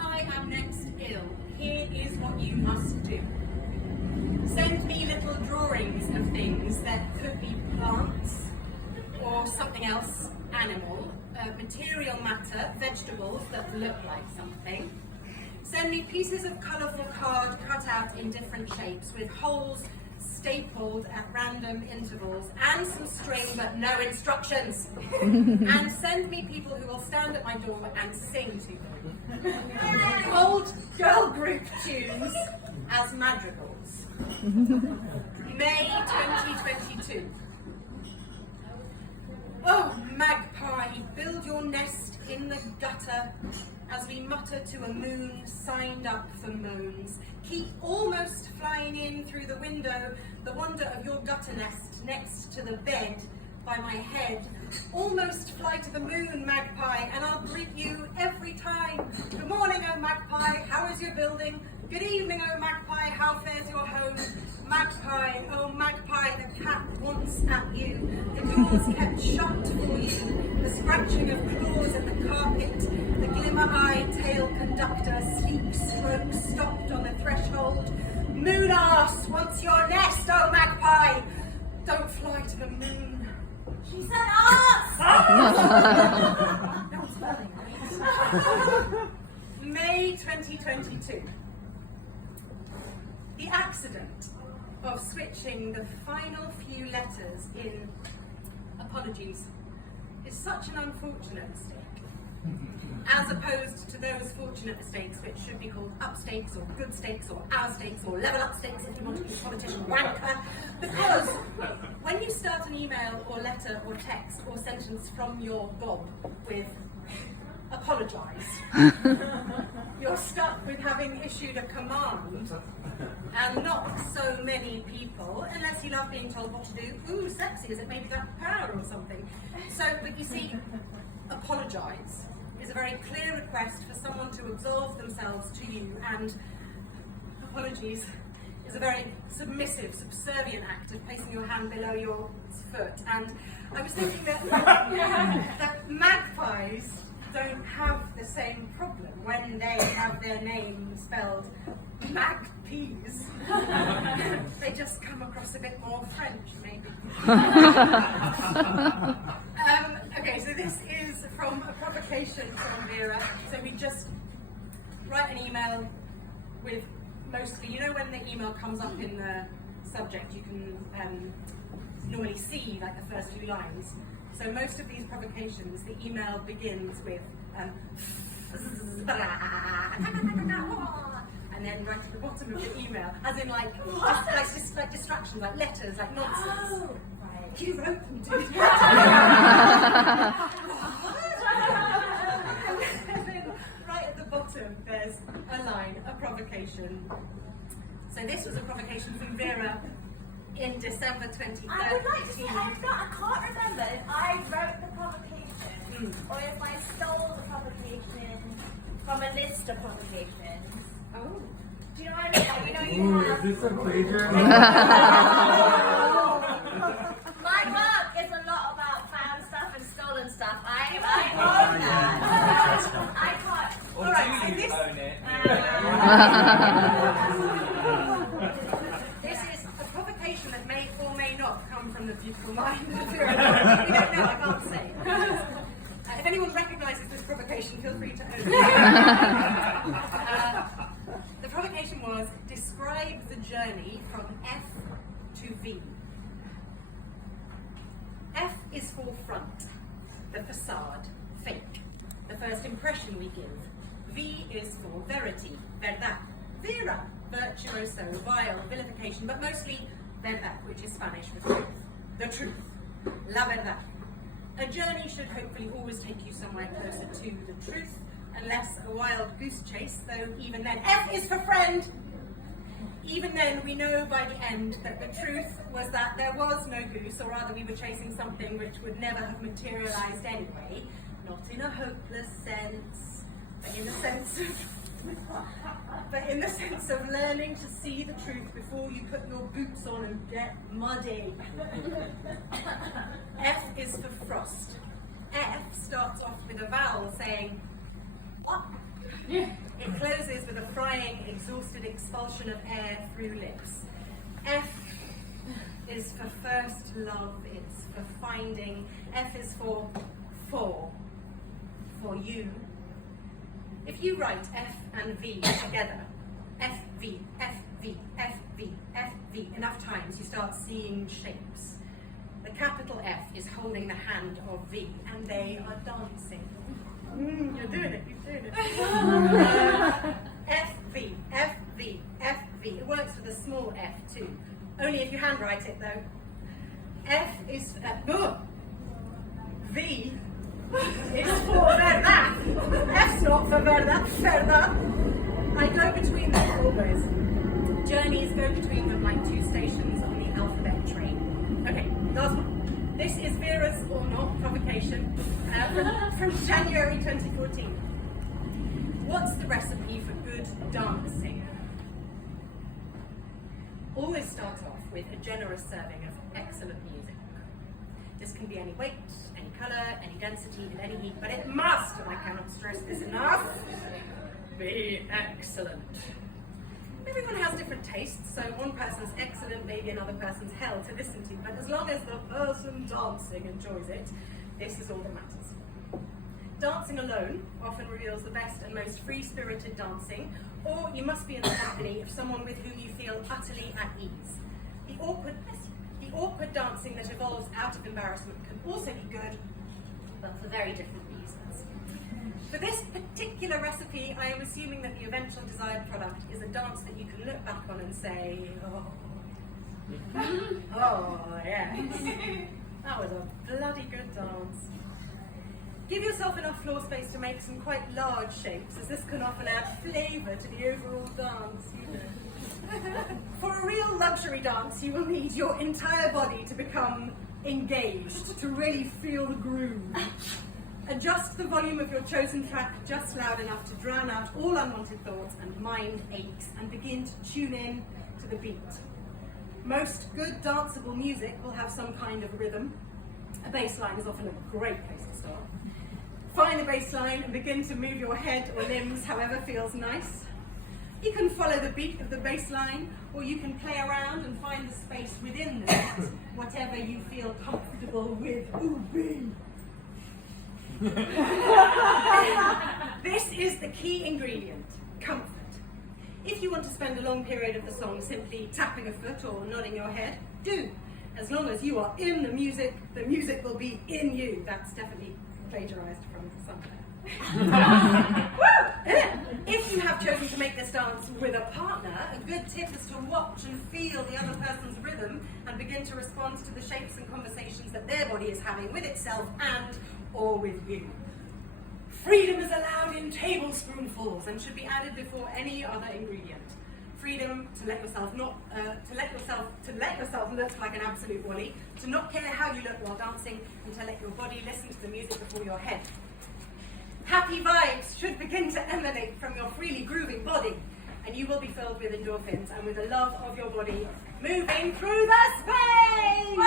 I am next ill, here is what you must do. Send me little drawings of things that could be plants or something else, animal, material matter, vegetables that look like something. Send me pieces of colourful card cut out in different shapes with holes stapled at random intervals and some string but no instructions. And send me people who will stand at my door and sing to them. Old girl group tunes as madrigals. May 2022. Oh, magpie, build your nest in the gutter as we mutter to a moon signed up for moans. Keep almost flying in through the window, the wonder of your gutter nest next to the bed by my head. Almost fly to the moon, magpie, and I'll greet you every time. Good morning, oh magpie, how is your building? Good evening, oh magpie, how fares your home? Magpie, oh magpie, the cat wants at you. The door's kept shut for you. The scratching of claws at the carpet. The glimmer-eyed tail conductor, sleek stroke stopped on the threshold. Moon ass wants your nest, oh magpie. Don't fly to the moon. She said ass! No one's spelling right. May 2022. The accident of switching the final few letters in apologies is such an unfortunate mistake, as opposed to those fortunate mistakes which should be called up stakes or good stakes or our stakes or level up stakes if you want to be a politician wanker. Because when you start an email or letter or text or sentence from your Bob with apologise, you're stuck with having issued a command, and not so many people, unless you love being told what to do. Ooh, sexy, is it maybe that power or something? So, but you see, apologise is a very clear request for someone to absolve themselves to you, and apologies is a very submissive, subservient act of placing your hand below your foot. And I was thinking that, that magpies don't have the same problem when they have their name spelled magpies. They just come across a bit more French, maybe. Okay, so this is from a provocation from Vera. So we just write an email with mostly, you know when the email comes up in the subject, you can normally see like the first few lines. So most of these provocations, the email begins with and then right at the bottom of the email, as in like distractions, like letters, like nonsense. Oh, right. You wrote them, dude. And then right at the bottom, there's a line, a provocation. So this was a provocation from Vera in December 2013. I would like to say, I can't remember if I wrote the provocation or if I stole the provocation from a list of provocations. Oh. Do you know what I mean? Like, you know, you have... Is this a plagiarism? My work is a lot about found stuff and stolen stuff. I own that. I can't... Or Alright, do so you this... own it? That may or may not come from the beautiful mind of Vera. We don't know, I can't say. If anyone recognises this provocation, feel free to own it. The provocation was, describe the journey from F to V. F is for front, the facade, fake, the first impression we give. V is for verity, verdad, vera, virtuoso, vile, vilification, but mostly verdad, which is Spanish for truth. The truth. La verdad. A journey should hopefully always take you somewhere closer to the truth, unless a wild goose chase, though even then, F is for friend! Even then, we know by the end that the truth was that there was no goose, or rather we were chasing something which would never have materialized anyway, not in a hopeless sense, but in the sense of learning to see the truth before you put your boots on and get muddy. F is for frost. F starts off with a vowel saying, what? It closes with a frying, exhausted expulsion of air through lips. F is for first love, it's for finding. F is for you. If you write F and V together, F, V, F, V, F, V, F, V, enough times you start seeing shapes. The capital F is holding the hand of V, and they are dancing. You're doing it, you're doing it. F, V, F, V, F, V. It works with a small f too. Only if you handwrite it though. F is V is for verdad. F's not for verdad, verdad. I go between them always. Journeys go between them like two stations on the alphabet train. Okay, last one. This is Vera's or not provocation from January 2014. What's the recipe for good dancing? Always start off with a generous serving of excellent music. This can be any weight, any colour, any density, and any heat, but it must, and I cannot stress this enough, be excellent. Everyone has different tastes, so one person's excellent, maybe another person's hell to listen to, but as long as the person dancing enjoys it, this is all that matters. Dancing alone often reveals the best and most free-spirited dancing, or you must be in the company of someone with whom you feel utterly at ease. The awkward dancing that evolves out of embarrassment can also be good, but for very different reasons. For this particular recipe, I am assuming that the eventual desired product is a dance that you can look back on and say, oh yes, that was a bloody good dance. Give yourself enough floor space to make some quite large shapes, as this can often add flavour to the overall dance, you know. For a real luxury dance, you will need your entire body to become engaged, to really feel the groove. Adjust the volume of your chosen track just loud enough to drown out all unwanted thoughts and mind aches, and begin to tune in to the beat. Most good danceable music will have some kind of rhythm. A bass line is often a great place to start. Find the bass line and begin to move your head or limbs however feels nice. You can follow the beat of the bass line, or you can play around and find the space within the beat, whatever you feel comfortable with. Ooh, bee. This is the key ingredient, comfort. If you want to spend a long period of the song simply tapping a foot or nodding your head, do. As long as you are in the music will be in you. That's definitely plagiarized from somewhere. If you have chosen to make this dance with a partner, a good tip is to watch and feel the other person's rhythm and begin to respond to the shapes and conversations that their body is having with itself and or with you. Freedom is allowed in tablespoonfuls and should be added before any other ingredient. Freedom to let yourself look like an absolute wally, to not care how you look while dancing, and to let your body listen to the music before your head. Happy vibes should begin to emanate from your freely grooving body, and you will be filled with endorphins and with the love of your body moving through the space!